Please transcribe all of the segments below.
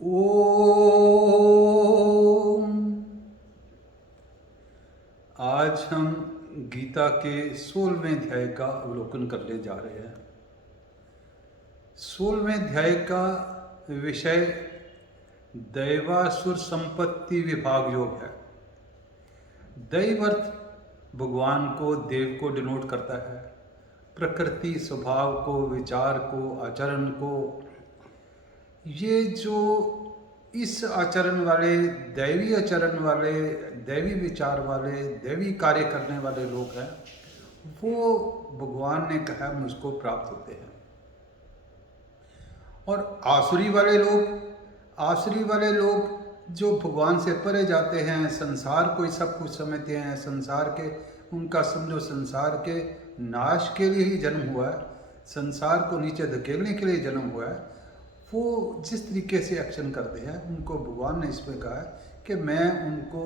ओम। आज हम गीता के 16वें अध्याय का अवलोकन करने जा रहे हैं। 16वें अध्याय का विषय दैवासुर संपत्ति विभाग योग है। दैव अर्थ भगवान को, देव को डिनोट करता है। प्रकृति, स्वभाव को, विचार को, आचरण को, ये जो इस आचरण वाले, दैवी आचरण वाले, दैवी विचार वाले, दैवी कार्य करने वाले लोग हैं, वो भगवान ने कहा मुझको प्राप्त होते हैं। और आसुरी वाले लोग जो भगवान से परे जाते हैं, संसार को ही सब कुछ समझते हैं, संसार के, उनका समझो संसार के नाश के लिए ही जन्म हुआ है, संसार को नीचे धकेलने के लिए जन्म हुआ है, वो जिस तरीके से एक्शन करते हैं, उनको भगवान ने इसमें कहा है कि मैं उनको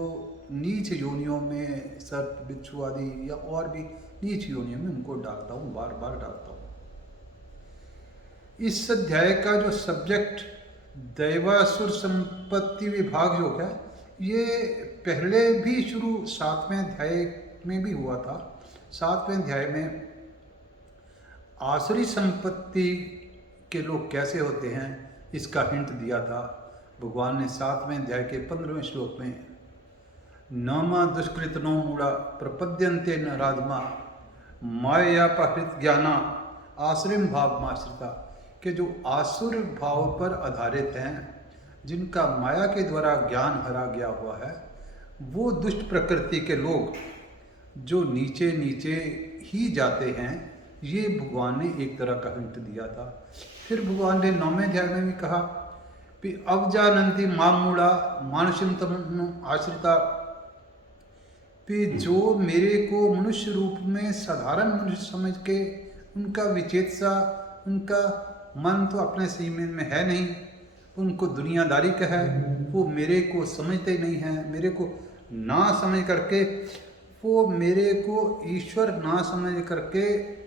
नीच योनियों में, सर्प, बिच्छू आदि या और भी नीच योनियों में उनको डालता हूँ, बार बार डालता हूँ। इस अध्याय का जो सब्जेक्ट दैवासुर संपत्ति विभाग जो है, ये पहले भी शुरू 7वें अध्याय में भी हुआ था। 7वें अध्याय में आसुरी संपत्ति के लोग कैसे होते हैं, इसका हिंट दिया था भगवान ने 7वें अध्याय के 15वें श्लोक में। नमा दुष्कृतनो मूढ़ा प्रपद्यन्ते न राधमा मायापहृत ज्ञाना आसुरिम भाव माश्रिता, के जो आसुर भाव पर आधारित हैं, जिनका माया के द्वारा ज्ञान हरा गया हुआ है, वो दुष्ट प्रकृति के लोग जो नीचे नीचे ही जाते हैं, ये भगवान ने एक तरह का हिंट दिया था। फिर भगवान ने 9वें अध्याय में भी कहा कि अब जानंती माम मूढ़ा मानुषम तम आश्रिता, कि जो मेरे को मनुष्य रूप में साधारण मनुष्य समझ के, उनका विचेतसा, उनका मन तो अपने सीमें में है नहीं, उनको दुनियादारी का है, वो मेरे को समझते नहीं हैं, मेरे को ना समझ करके, वो मेरे को ईश्वर ना समझ करके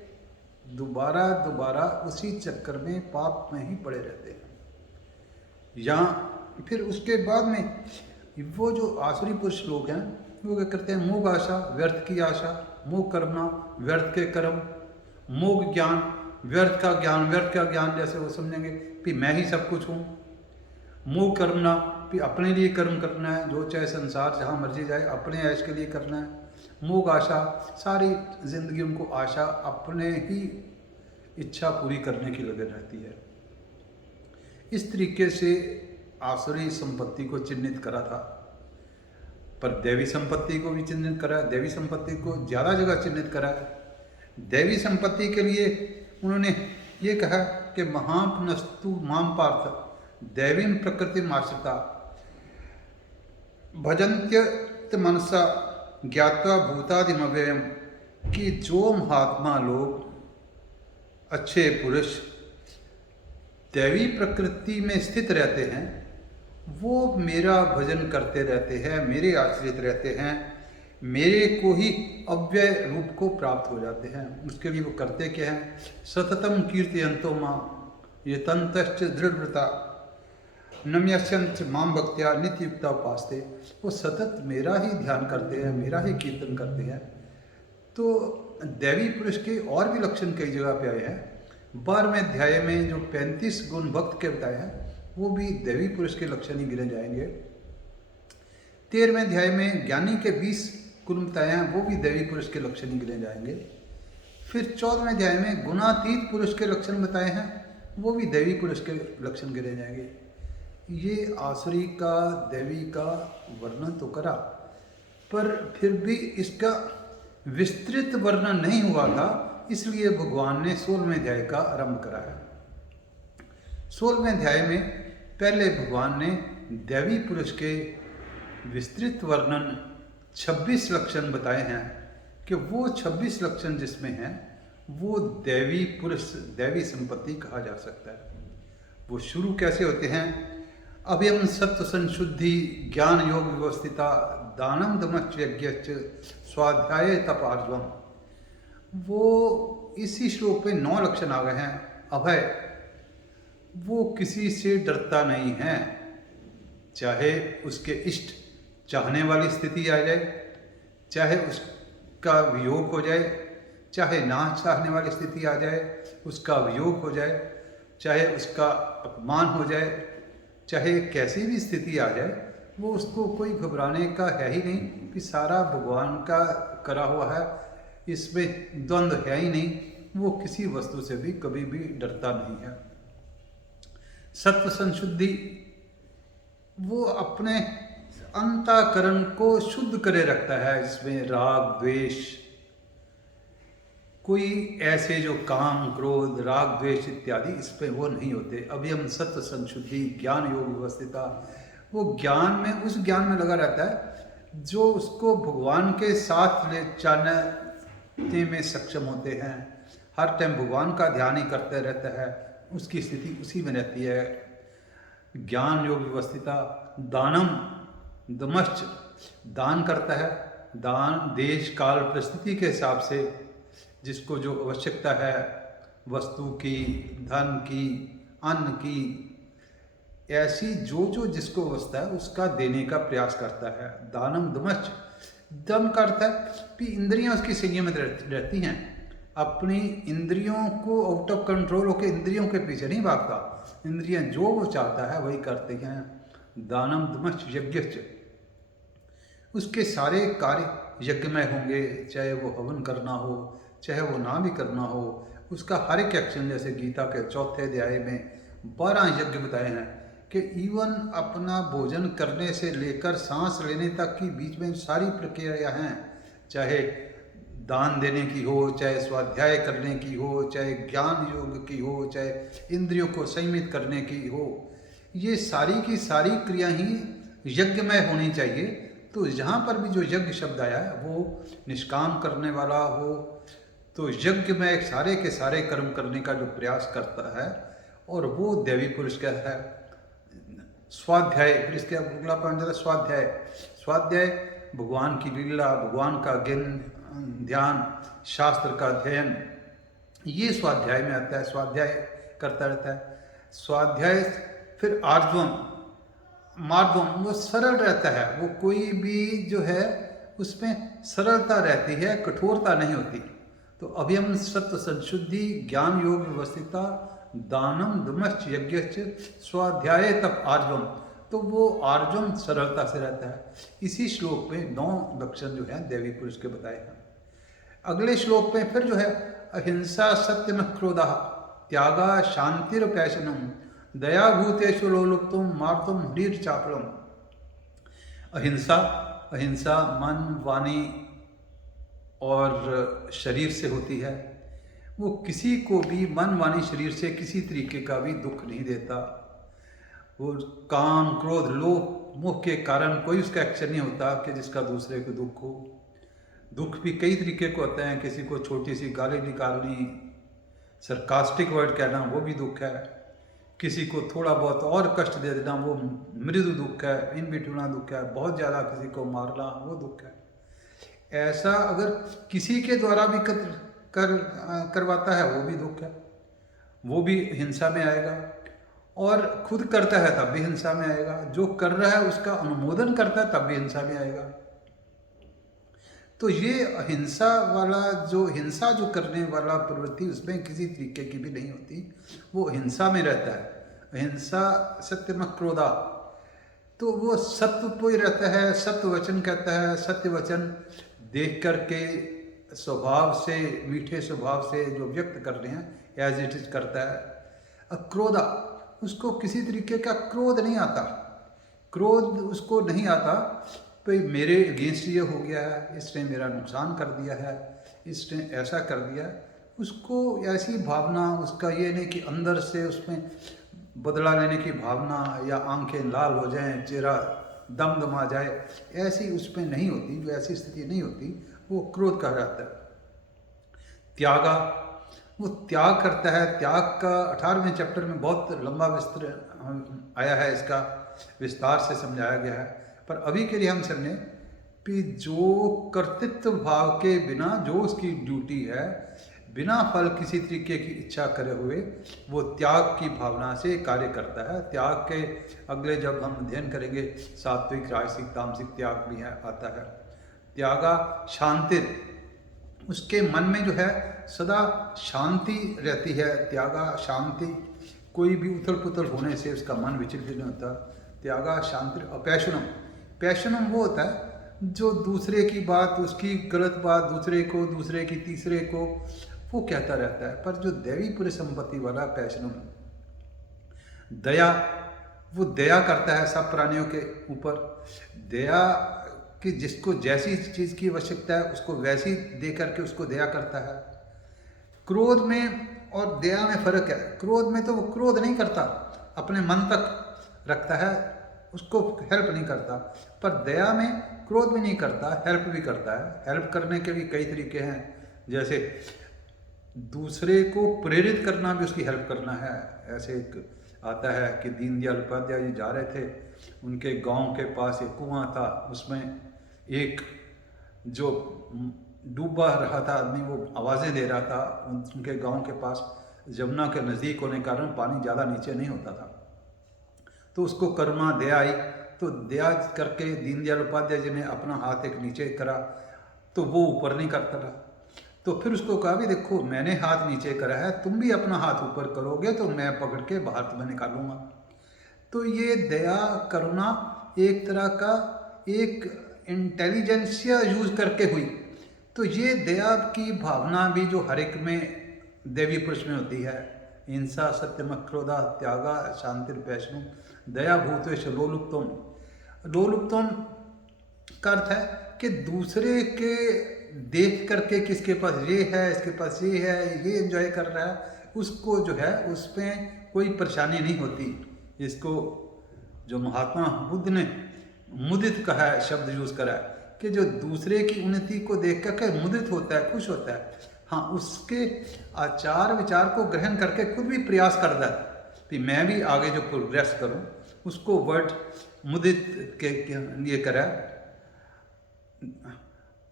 दोबारा दोबारा उसी चक्कर में, पाप में ही पड़े रहते हैं। या फिर उसके बाद में वो जो आसुरी पुरुष लोग हैं, वो क्या करते हैं, मोह आशा, व्यर्थ की आशा, मोह कर्मणा, व्यर्थ के कर्म, मोह ज्ञान, व्यर्थ का ज्ञान, व्यर्थ का ज्ञान जैसे वो समझेंगे कि मैं ही सब कुछ हूँ। मोह कर्मणा, कि अपने लिए कर्म करना है, जो चाहे संसार जहाँ मर्जी जाए अपने ऐश के लिए करना है। मोह आशा, सारी जिंदगी उनको आशा, अपने ही इच्छा पूरी करने की लगन रहती है। इस तरीके से आसुरी संपत्ति को चिन्हित करा था, पर दैवी संपत्ति को भी चिन्हित करा है। दैवी संपत्ति को ज़्यादा जगह चिन्हित करा है। दैवी संपत्ति के लिए उन्होंने ये कहा कि महापनस्तु माम पार्थ दैवीं प्रकृति आश्रिता भजन्त्य मनसा ज्ञात्वा भूतादिमव्ययम, कि जो महात्मा लोग, अच्छे पुरुष दैवी प्रकृति में स्थित रहते हैं, वो मेरा भजन करते रहते हैं, मेरे आश्रित रहते हैं, मेरे को ही अव्यय रूप को प्राप्त हो जाते हैं। उसके लिए वो करते क्या हैं, सततम कीर्तयन्तो मां ये तंतश्च दृढ़व्रता नम्यस्यंत माम भक्त्या नित्ययुक्ता उपास्ते, वो सतत मेरा ही ध्यान करते हैं, मेरा ही कीर्तन करते हैं। तो दैवी पुरुष के और भी लक्षण कई जगह पे आए हैं। 12वें अध्याय में जो 35 गुण भक्त के बताए हैं, वो भी दैवी पुरुष के लक्षण ही गिने जाएंगे। 13वें अध्याय में ज्ञानी के 20 गुण बताए हैं, वो भी दैवी पुरुष के लक्षण ही गिने जाएंगे। फिर 14वें अध्याय में गुणातीत पुरुष के लक्षण बताए हैं, वो भी दैवी पुरुष के लक्षण गिने जाएंगे। ये आसुरी का, दैवी का वर्णन तो करा, पर फिर भी इसका विस्तृत वर्णन नहीं हुआ था, इसलिए भगवान ने 16वें अध्याय का आरंभ करा है। 16वें अध्याय में पहले भगवान ने दैवी पुरुष के विस्तृत वर्णन 26 लक्षण बताए हैं, कि वो 26 लक्षण जिसमें हैं, वो दैवी पुरुष, दैवी संपत्ति कहा जा सकता है। वो शुरू कैसे होते हैं, अभयम सत्व संशुद्धि ज्ञान योग व्यवस्थिता दानम दमश्च यज्ञश्च स्वाध्याय तपार्जवम। वो इसी श्लोक में 9 लक्षण आ गए हैं। अभय, वो किसी से डरता नहीं है, चाहे उसके इष्ट चाहने वाली स्थिति आ जाए, चाहे उसका वियोग हो जाए, चाहे ना चाहने वाली स्थिति आ जाए, उसका वियोग हो जाए, चाहे उसका अपमान हो जाए, चाहे कैसी भी स्थिति आ जाए, वो उसको कोई घबराने का है ही नहीं कि सारा भगवान का करा हुआ है, इसमें द्वंद्व है ही नहीं। वो किसी वस्तु से भी कभी भी डरता नहीं है। सत्व संशुद्धि, वो अपने अंतःकरण को शुद्ध करे रखता है। इसमें राग द्वेष, कोई ऐसे जो काम क्रोध राग द्वेष इत्यादि इस पे वो नहीं होते। अभी हम सत्व संशुद्धि ज्ञान योग व्यवस्थिता, वो ज्ञान में, उस ज्ञान में लगा रहता है जो उसको भगवान के साथ ले जाने में सक्षम होते हैं। हर टाइम भगवान का ध्यान ही करते रहता है, उसकी स्थिति उसी में रहती है। ज्ञान योग व्यवस्थिता, दानम दमश्च, दान करता है। दान देश काल परिस्थिति के हिसाब से जिसको जो आवश्यकता है, वस्तु की, धन की, अन्न की, ऐसी जो जो जिसको अवस्था है उसका देने का प्रयास करता है। दानम दमश्च, दम करता है कि इंद्रियां उसकी संयम में रहती हैं, अपनी इंद्रियों को आउट ऑफ कंट्रोल होकर इंद्रियों के पीछे नहीं भागता, इंद्रियां जो वो चाहता है वही करते हैं। दानम दमश्च यज्ञश्च, उसके सारे कार्य यज्ञमय होंगे, चाहे वो हवन करना हो, चाहे वो ना भी करना हो, उसका हर एक एक्शन, जैसे गीता के 4 अध्याय में 12 यज्ञ बताए हैं कि इवन अपना भोजन करने से लेकर सांस लेने तक की बीच में सारी प्रक्रिया हैं, चाहे दान देने की हो, चाहे स्वाध्याय करने की हो, चाहे ज्ञान योग की हो, चाहे इंद्रियों को संयमित करने की हो, ये सारी की सारी क्रिया ही यज्ञमय होनी चाहिए। तो जहाँ पर भी जो यज्ञ शब्द आया है वो निष्काम करने वाला हो, तो यज्ञ में सारे के सारे कर्म करने का जो प्रयास करता है, और वो देवी पुरुष का है। स्वाध्याय, फिर इसके अगला पॉइंट है स्वाध्याय। स्वाध्याय भगवान की लीला, भगवान का ज्ञान ध्यान, शास्त्र का अध्ययन, ये स्वाध्याय में आता है, स्वाध्याय करता रहता है। स्वाध्याय फिर आर्जवम, मार्गम, वो सरल रहता है, वो कोई भी जो है उसमें सरलता रहती है, कठोरता नहीं होती। तो अभी हम सत्व संशुद्धि ज्ञान योग व्यवस्थिता दानम दमश्च यज्ञश्च स्वाध्याय तप आर्जवम, तो वो आर्जवम सरलता से रहता है। इसी श्लोक में 9 लक्षण जो है देवी पुरुष के बताए हैं। अगले श्लोक में फिर जो है अहिंसा सत्यम क्रोधा त्यागा शांतिरपैशनम दया भूतेषु लोलुप्तुम मार्तुम ह्रीर चापलम। अहिंसा, अहिंसा मन वाणी और शरीर से होती है। वो किसी को भी मन वाणी शरीर से किसी तरीके का भी दुख नहीं देता। वो काम क्रोध लोभ मोह के कारण कोई उसका एक्शन नहीं होता कि जिसका दूसरे को दुख हो। दुख भी कई तरीके को होते हैं, किसी को छोटी सी गाली निकालनी, सरकास्टिक वर्ड कहना, वो भी दुख है। किसी को थोड़ा बहुत और कष्ट दे देना, वो मृदु दुख है। इन बिटूना दुख है। बहुत ज़्यादा किसी को मारना, वो दुख है। ऐसा अगर किसी के द्वारा भी करवाता है, वो भी दुख है, वो भी हिंसा में आएगा। और खुद करता है तब भी हिंसा में आएगा। जो कर रहा है उसका अनुमोदन करता है तब भी हिंसा में आएगा। तो ये अहिंसा वाला जो हिंसा जो करने वाला प्रवृत्ति, उसमें किसी तरीके की भी नहीं होती, वो हिंसा में रहता है। अहिंसा सत्यम क्रोधा, तो वो सत्व को ही रहता है। सत्य वचन कहता है, सत्य वचन देख करके स्वभाव से, मीठे स्वभाव से जो व्यक्त कर रहे हैं एज इट इज करता है। अक्रोधा, उसको किसी तरीके का क्रोध नहीं आता। क्रोध उसको नहीं आता भाई मेरे अगेंस्ट ये हो गया है, इसने मेरा नुकसान कर दिया है, इसने ऐसा कर दिया। उसको ऐसी भावना, उसका ये नहीं कि अंदर से उसमें बदला लेने की भावना या आंखें लाल हो जाएं, चेहरा दमदमा जाए, ऐसी उसमें नहीं होती। जो ऐसी स्थिति नहीं होती वो क्रोध कहा जाता है। त्यागा, वो त्याग करता है। त्याग का 18वें चैप्टर में बहुत लंबा विस्तार आया है, इसका विस्तार से समझाया गया है। पर अभी के लिए हम समझें कि जो कर्तृत्व भाव के बिना जो उसकी ड्यूटी है, बिना फल किसी तरीके की इच्छा करे हुए वो त्याग की भावना से कार्य करता है। त्याग के अगले जब हम अध्ययन करेंगे सात्विक राजसिक तामसिक त्याग भी है आता है। त्यागा शांतिर, उसके मन में जो है सदा शांति रहती है। त्यागा शांति, कोई भी उथल पुथल होने से उसका मन विचलित नहीं होता। त्यागा शांति। अपैशनम, पैशनम वो होता है जो दूसरे की बात, उसकी गलत बात दूसरे की तीसरे को वो कहता रहता है। पर जो दैवी परिसंपत्ति वाला पैशनम, दया, वो दया करता है सब प्राणियों के ऊपर। दया कि जिसको जैसी चीज़ की आवश्यकता है उसको वैसी दे करके उसको दया करता है। क्रोध में और दया में फर्क है। क्रोध में तो वो क्रोध नहीं करता, अपने मन तक रखता है, उसको हेल्प नहीं करता। पर दया में क्रोध भी नहीं करता, हेल्प भी करता है। हेल्प करने के भी कई तरीके हैं, जैसे दूसरे को प्रेरित करना भी उसकी हेल्प करना है। ऐसे एक आता है कि दीनदयाल उपाध्याय जी जा रहे थे, उनके गांव के पास एक कुआं था, उसमें एक जो डूबा रहा था आदमी वो आवाज़ें दे रहा था। उनके गांव के पास यमुना के नज़दीक होने के कारण पानी ज़्यादा नीचे नहीं होता था, तो उसको करुणा दया आई। तो दया करके दीनदयाल उपाध्याय जी ने अपना हाथ एक नीचे करा तो वो ऊपर नहीं करता रहा। तो फिर उसको कहा भी देखो मैंने हाथ नीचे करा है, तुम भी अपना हाथ ऊपर करोगे तो मैं पकड़ के बाहर तुम्हें निकालूंगा। तो ये दया करुणा एक तरह का एक इंटेलिजेंसिया यूज करके हुई। तो ये दया की भावना भी जो हर एक में देवी पुरुष में होती है। हिंसा सत्यम क्रोधा त्यागा शांतिर्पैशनम दया भूतेश लोलुप्तम। लोलुप्तम का अर्थ है कि दूसरे के देख करके किसके पास ये है, इसके पास ये है, ये एंजॉय कर रहा है, उसको जो है उसमें कोई परेशानी नहीं होती। इसको जो महात्मा बुद्ध ने मुदित कहा है, शब्द यूज करा है कि जो दूसरे की उन्नति को देख करके मुदित होता है, खुश होता है। हाँ, उसके आचार विचार को ग्रहण करके खुद भी प्रयास करता है कि मैं भी आगे जो प्रोग्रेस करूं, उसको वर्ड मुदित के लिए करा।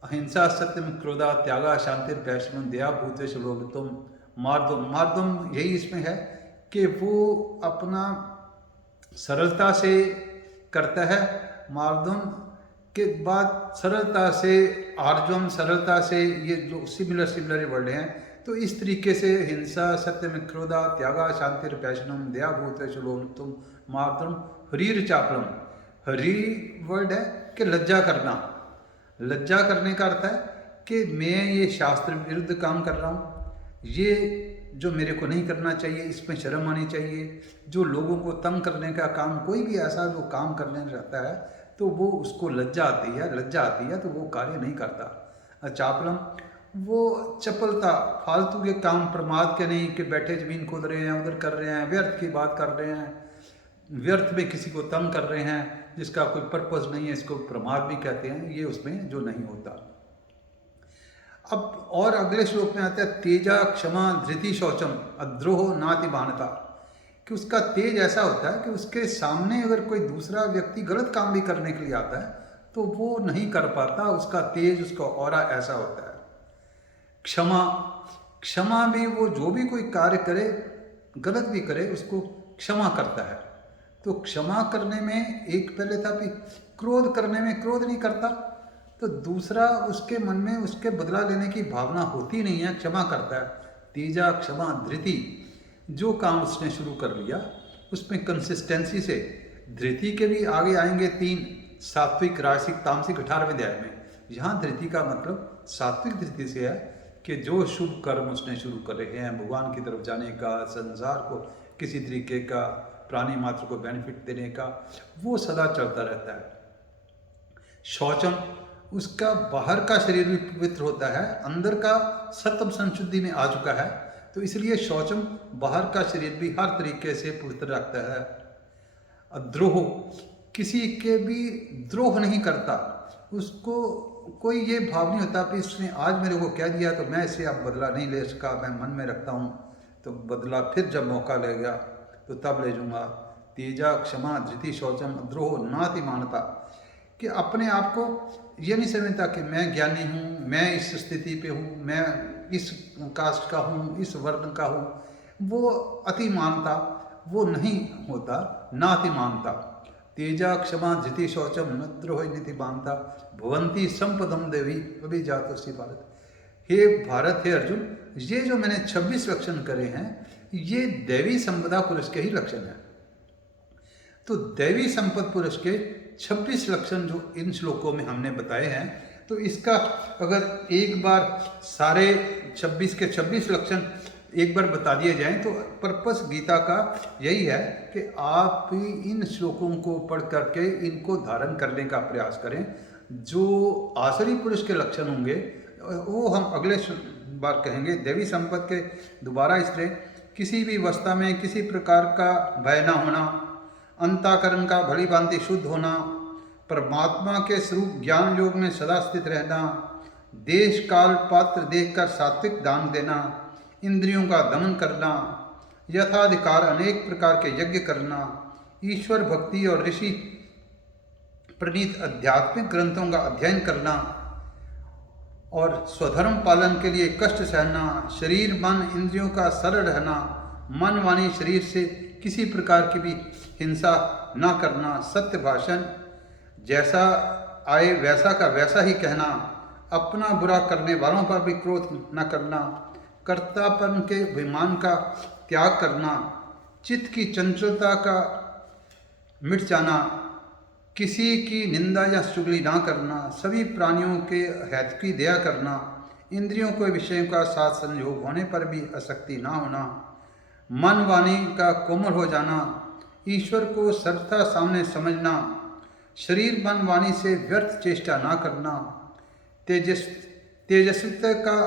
अहिंसा सत्यम क्रोधा त्यागा शांतिर्पैशनम दया भूतेश लोलुप्तम मार्दम। मार्दम यही इसमें है कि वो अपना सरलता से करता है। मार्दम के बाद सरलता से, आर्जवम सरलता से, ये जो सिमिलर वर्ड हैं। तो इस तरीके से हिंसा सत्यम क्रोधा त्यागा शांतिर्पैशनम दया भूतेश लोलुप्तम मार्दम हरीर चापलम। हरी वर्ड है कि लज्जा करना। लज्जा करने का अर्थ है कि मैं ये शास्त्र विरुद्ध काम कर रहा हूँ, ये जो मेरे को नहीं करना चाहिए, इसमें शर्म आनी चाहिए। जो लोगों को तंग करने का काम, कोई भी ऐसा जो काम करने रहता है तो वो उसको लज्जा आती है तो वो कार्य नहीं करता। चापलम वो चपलता, फालतू के काम, प्रमाद के नहीं कि बैठे जमीन खोद रहे हैं, उधर कर रहे हैं, व्यर्थ की बात कर रहे हैं, व्यर्थ में किसी को तंग कर रहे हैं जिसका कोई पर्पस नहीं है, इसको प्रमाद भी कहते हैं। ये उसमें जो नहीं होता। अब और अगले श्लोक में आता है तेजा क्षमा धृति शौचम अद्रोह नाति बानता, कि उसका तेज ऐसा होता है कि उसके सामने अगर कोई दूसरा व्यक्ति गलत काम भी करने के लिए आता है तो वो नहीं कर पाता। उसका तेज, उसका ऑरा ऐसा होता है। क्षमा, क्षमा भी वो जो भी कोई कार्य करे, गलत भी करे, उसको क्षमा करता है। तो क्षमा करने में एक पहले था कि क्रोध करने में क्रोध नहीं करता, तो दूसरा उसके मन में उसके बदला लेने की भावना होती नहीं है, क्षमा करता है। तीजा क्षमा धृति, जो काम उसने शुरू कर लिया उसमें कंसिस्टेंसी से। धृति के भी आगे आएंगे 3, सात्विक राजसिक तामसिक 18वें अध्याय में। यहाँ धृति का मतलब सात्विक धृति से है कि जो शुभ कर्म उसने शुरू करे हैं, भगवान की तरफ जाने का, संसार को किसी तरीके का, प्राणी मात्र को बेनिफिट देने का, वो सदा चलता रहता है। शौचम, उसका बाहर का शरीर भी पवित्र होता है, अंदर का सत्व संशुद्धि में आ चुका है, तो इसलिए शौचम बाहर का शरीर भी हर तरीके से पवित्र रखता है। अद्रोह, किसी के भी द्रोह नहीं करता, उसको कोई ये भाव नहीं होता कि इसने आज मेरे को कह दिया तो मैं इससे अब बदला नहीं ले सका, मैं मन में रखता हूँ, तो बदला फिर जब मौका लेगा तो तब ले जाऊँगा। तेजा क्षमा धृति शौचम द्रोह नाति मानता, कि अपने आप को ये नहीं समझता कि मैं ज्ञानी हूँ, मैं इस स्थिति पे हूँ, मैं इस कास्ट का हूँ, इस वर्ण का हूँ, वो अतिमानता वो नहीं होता, नातिमानता। तेजा क्षमा धृति शौचम न द्रोह नीति मानता भवंती संपदम देवी अभिजातोऽसि भारत। हे भारत, हे अर्जुन, ये जो मैंने 26 लक्षण करे हैं, ये दैवी संपदा पुरुष के ही लक्षण हैं। तो दैवी संपद पुरुष के 26 लक्षण जो इन श्लोकों में हमने बताए हैं, तो इसका अगर एक बार सारे 26 के 26 लक्षण एक बार बता दिए जाएं, तो पर्पस गीता का यही है कि आप इन श्लोकों को पढ़ करके इनको धारण करने का प्रयास करें। जो आसुरी पुरुष के लक्षण होंगे वो हम अगले बार कहेंगे। देवी संपद के दोबारा इसलिए किसी भी अवस्था में किसी प्रकार का भय न होना, अंतःकरण का भली भांति शुद्ध होना, परमात्मा के स्वरूप ज्ञान योग में सदा स्थित रहना, देश काल पात्र देखकर सात्विक दान देना, इंद्रियों का दमन करना, यथाधिकार अनेक प्रकार के यज्ञ करना, ईश्वर भक्ति और ऋषि प्रणीत आध्यात्मिक ग्रंथों का अध्ययन करना और स्वधर्म पालन के लिए कष्ट सहना, शरीर मन इंद्रियों का सरल रहना, मन वाणी शरीर से किसी प्रकार की भी हिंसा न करना, सत्य भाषण, जैसा आए वैसा का वैसा ही कहना, अपना बुरा करने वालों पर भी क्रोध न करना, कर्तापन के अभिमान का त्याग करना, चित्त की चंचलता का मिट जाना, किसी की निंदा या चुगली ना करना, सभी प्राणियों के हित की दया करना, इंद्रियों के विषयों का साथ संयोग होने पर भी आसक्ति ना होना, मन वाणी का कोमल हो जाना, ईश्वर को सर्वथा सामने समझना, शरीर मन वाणी से व्यर्थ चेष्टा ना करना, तेजस्विता का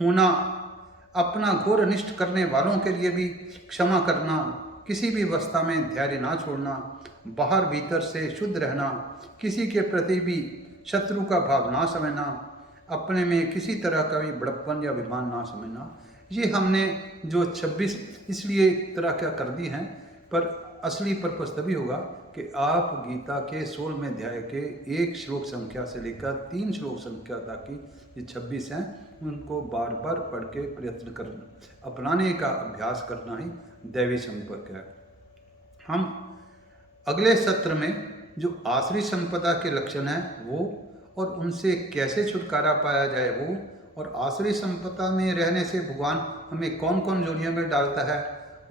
होना, अपना घोर अनिष्ट करने वालों के लिए भी क्षमा करना, किसी भी अवस्था में धैर्य ना छोड़ना, बाहर भीतर से शुद्ध रहना, किसी के प्रति भी शत्रु का भाव ना समझना, अपने में किसी तरह का भी बड़प्पन या अभिमान ना समझना। ये हमने जो 26 इसलिए तरह क्या कर दी हैं, पर असली पर्पस तभी होगा कि आप गीता के 16वें अध्याय के 1 श्लोक संख्या से लेकर 3 श्लोक संख्या तक की ये 26 हैं, उनको बार बार पढ़ के प्रयत्न करना, अपनाने का अभ्यास करना ही दैवी संपर्क है। हम अगले सत्र में जो आसुरी संपदा के लक्षण हैं वो, और उनसे कैसे छुटकारा पाया जाए वो, और आसुरी संपदा में रहने से भगवान हमें कौन कौन जोनियों में डालता है,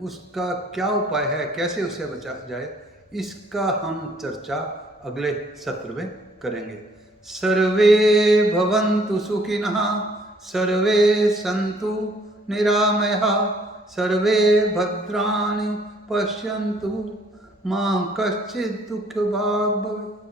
उसका क्या उपाय है, कैसे उससे बचा जाए, इसका हम चर्चा अगले सत्र में करेंगे। सर्वे भवन्तु सुखिनः, सर्वे सन्तु निरामयाः, सर्वे भद्राणि पश्यन्तु मा कश्चित् दुःखभाग् भवेत्।